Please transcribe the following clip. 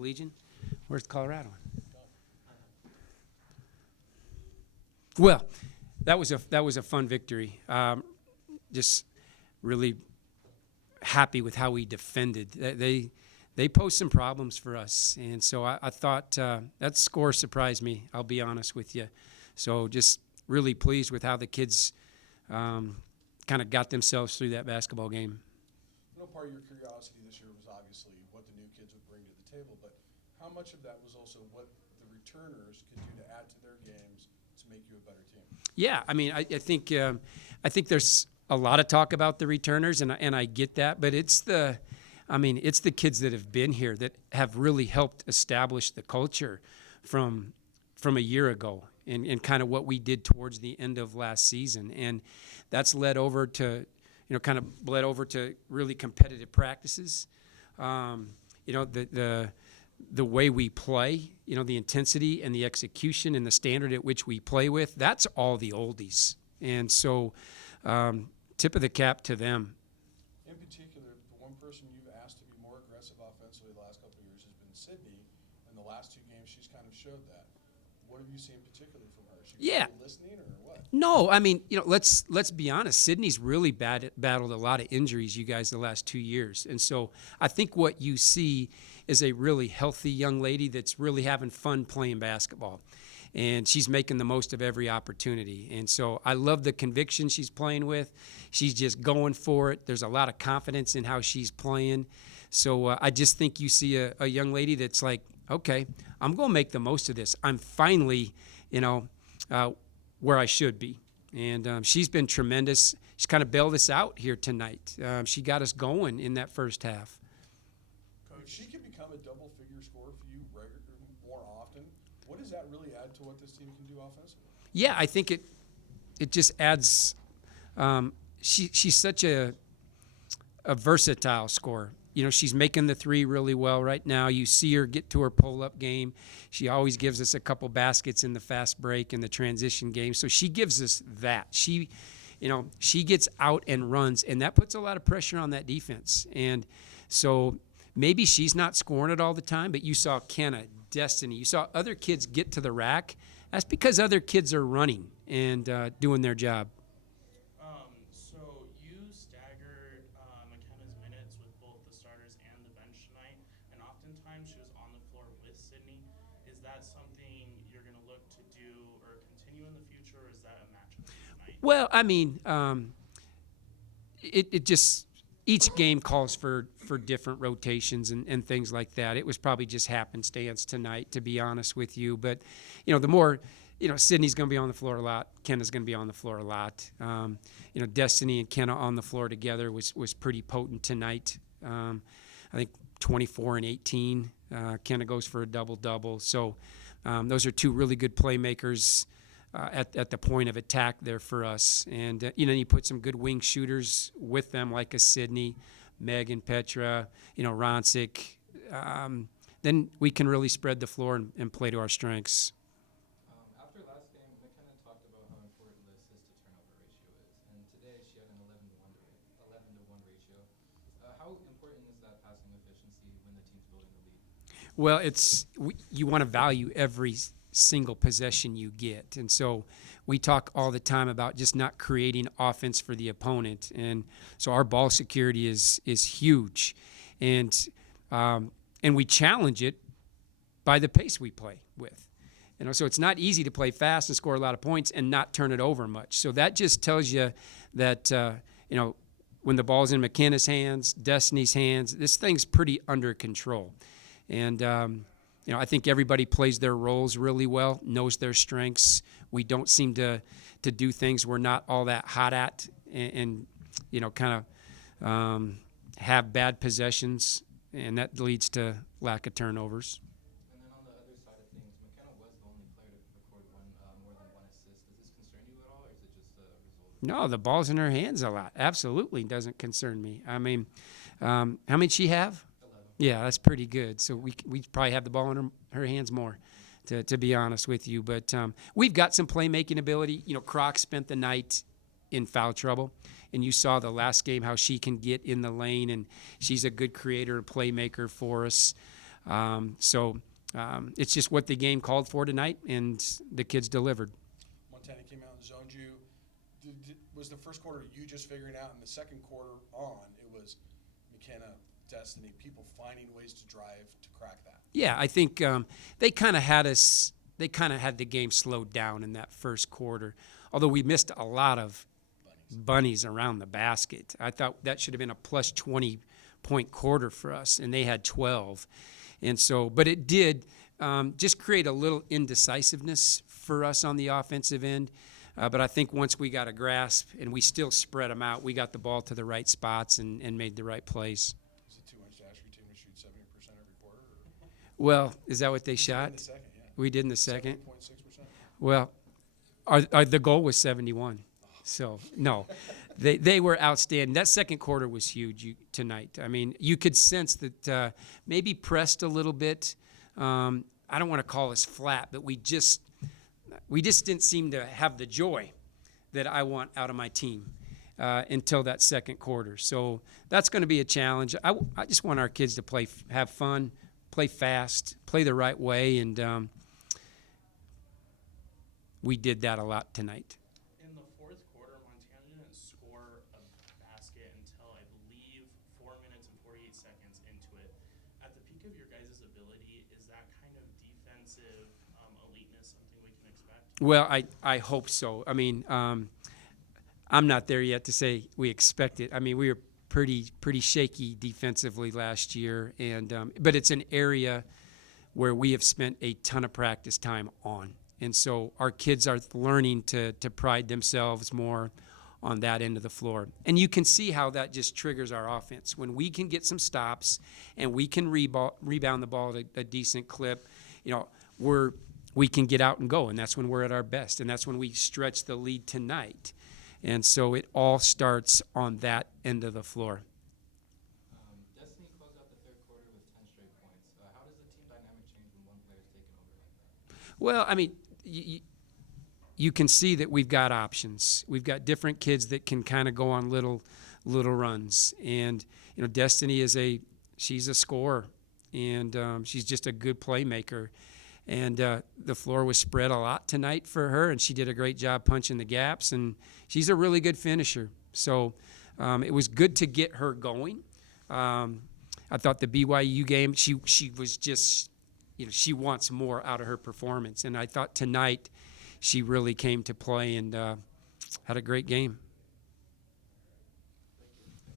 Legion. Where's Colorado? Well, that was a fun victory. Just really happy with how we defended. They posed some problems for us, and so I thought that score surprised me. I'll be honest with you. So just really pleased with how the kids kind of got themselves through that basketball game. I know part of your curiosity this year was obviously what the new kids would bring to the table, but how much of that was also what the returners could do to add to their games to make you a better team? Yeah, I mean, I think there's a lot of talk about the returners, and I get that, but it's the kids that have been here that have really helped establish the culture from a year ago and kind of what we did towards the end of last season, and that's led over to really competitive practices. The way we play, the intensity and the execution and the standard at which we play with, that's all the oldies. And so tip of the cap to them. In particular, the one person you've asked to be more aggressive offensively the last couple of years has been Sydney. In the last two games, she's kind of showed that. What have you seen particularly from her? Is she really listening or what? No, I mean, let's be honest. Sydney's really battled a lot of injuries, you guys, the last 2 years. And so I think what you see is a really healthy young lady that's really having fun playing basketball. And she's making the most of every opportunity. And so I love the conviction she's playing with. She's just going for it. There's a lot of confidence in how she's playing. So I just think you see a young lady that's like, okay, I'm going to make the most of this. I'm finally, where I should be. And she's been tremendous. She's kind of bailed us out here tonight. She got us going in that first half. Coach, she can become a double-figure scorer for you more often. What does that really add to what this team can do offensively? Yeah, I think it just adds she's such a versatile scorer. She's making the three really well right now. You see her get to her pull-up game. She always gives us a couple baskets in the fast break and the transition game. So she gives us that. She gets out and runs, and that puts a lot of pressure on that defense. And so maybe she's not scoring it all the time, but you saw Kenna, Destiny. You saw other kids get to the rack. That's because other kids are running and doing their job. So you staggered McKenna's minutes with both the starters and the bench tonight, and oftentimes she was on the floor with Sydney. Is that something you're going to look to do or continue in the future, or is that a matchup tonight? Well, I mean, it just each game calls for different rotations and things like that. It was probably just happenstance tonight, to be honest with you. But, the more, Sydney's going to be on the floor a lot. Kenna's going to be on the floor a lot. Destiny and Kenna on the floor together was pretty potent tonight. I think 24 and 18. Kenna goes for a double-double. So those are two really good playmakers at the point of attack there for us. And, you put some good wing shooters with them like a Sydney, Megan, Petra, Roncic. Then we can really spread the floor and play to our strengths. After last game, McKenna talked about how important the assist-to-turnover ratio is. And today she had an 11-to-1 ratio. How important is that passing efficiency when the team's building the lead? Well, you want to value every single possession you get. And so we talk all the time about just not creating offense for the opponent. And so our ball security is huge. And we challenge it by the pace we play with. So it's not easy to play fast and score a lot of points and not turn it over much. So that just tells you that, when the ball's in McKenna's hands, Destiny's hands, this thing's pretty under control. And, I think everybody plays their roles really well, knows their strengths. We don't seem to do things we're not all that hot at and kind of have bad possessions, and that leads to lack of turnovers. And then on the other side of things, McKenna was the only player to record more than one assist. Does this concern you at all, or is it just a result? No, the ball's in her hands a lot. Absolutely doesn't concern me. I mean, how many did she have? 11. Yeah, that's pretty good. So we probably have the ball in her hands more, to be honest with you. But we've got some playmaking ability. Croc spent the night in foul trouble, and you saw the last game how she can get in the lane, and she's a good creator and playmaker for us. It's just what the game called for tonight, and the kids delivered. Montana came out and zoned you. Was the first quarter you just figuring out, and the second quarter on, it was McKenna, Destiny, people finding ways to drive to crack that? Yeah, I think they kind of had us. They kind of had the game slowed down in that first quarter, although we missed a lot of bunnies around the basket. I thought that should have been a plus 20-point quarter for us, and they had 12. And so, but it did just create a little indecisiveness for us on the offensive end. But I think once we got a grasp and we still spread them out, we got the ball to the right spots and made the right plays. Is it too much to ask your team to shoot 70% every quarter? Or? Well, is that what they shot? In the second, yeah. We did in the second. 70.6%. Well, the goal was 71. So, no, they were outstanding. That second quarter was huge tonight. I mean, you could sense that maybe pressed a little bit. I don't want to call us flat, but we just didn't seem to have the joy that I want out of my team until that second quarter. So that's going to be a challenge. I just want our kids to have fun, play fast, play the right way, and we did that a lot tonight. In the fourth quarter, Montana didn't score a basket until, I believe, 4 minutes and 48 seconds into it. At the peak of your guys' ability, is that kind of defensive eliteness something we can expect? Well, I hope so. I mean, I'm not there yet to say we expect it. I mean, we were pretty shaky defensively last year, and but it's an area where we have spent a ton of practice time on. And so our kids are learning to pride themselves more on that end of the floor. And you can see how that just triggers our offense. When we can get some stops and we can rebound the ball at a decent clip, we can get out and go, and that's when we're at our best, and that's when we stretch the lead tonight. And so it all starts on that end of the floor. Destiny closed out the third quarter with 10 straight points. How does the team dynamic change when one player's taken over like that? Well, I mean, you can see that we've got options. We've got different kids that can kind of go on little runs. And, Destiny she's a scorer, and she's just a good playmaker. And the floor was spread a lot tonight for her, and she did a great job punching the gaps, and she's a really good finisher. So it was good to get her going. I thought the BYU game, she was just, she wants more out of her performance. And I thought tonight she really came to play and had a great game.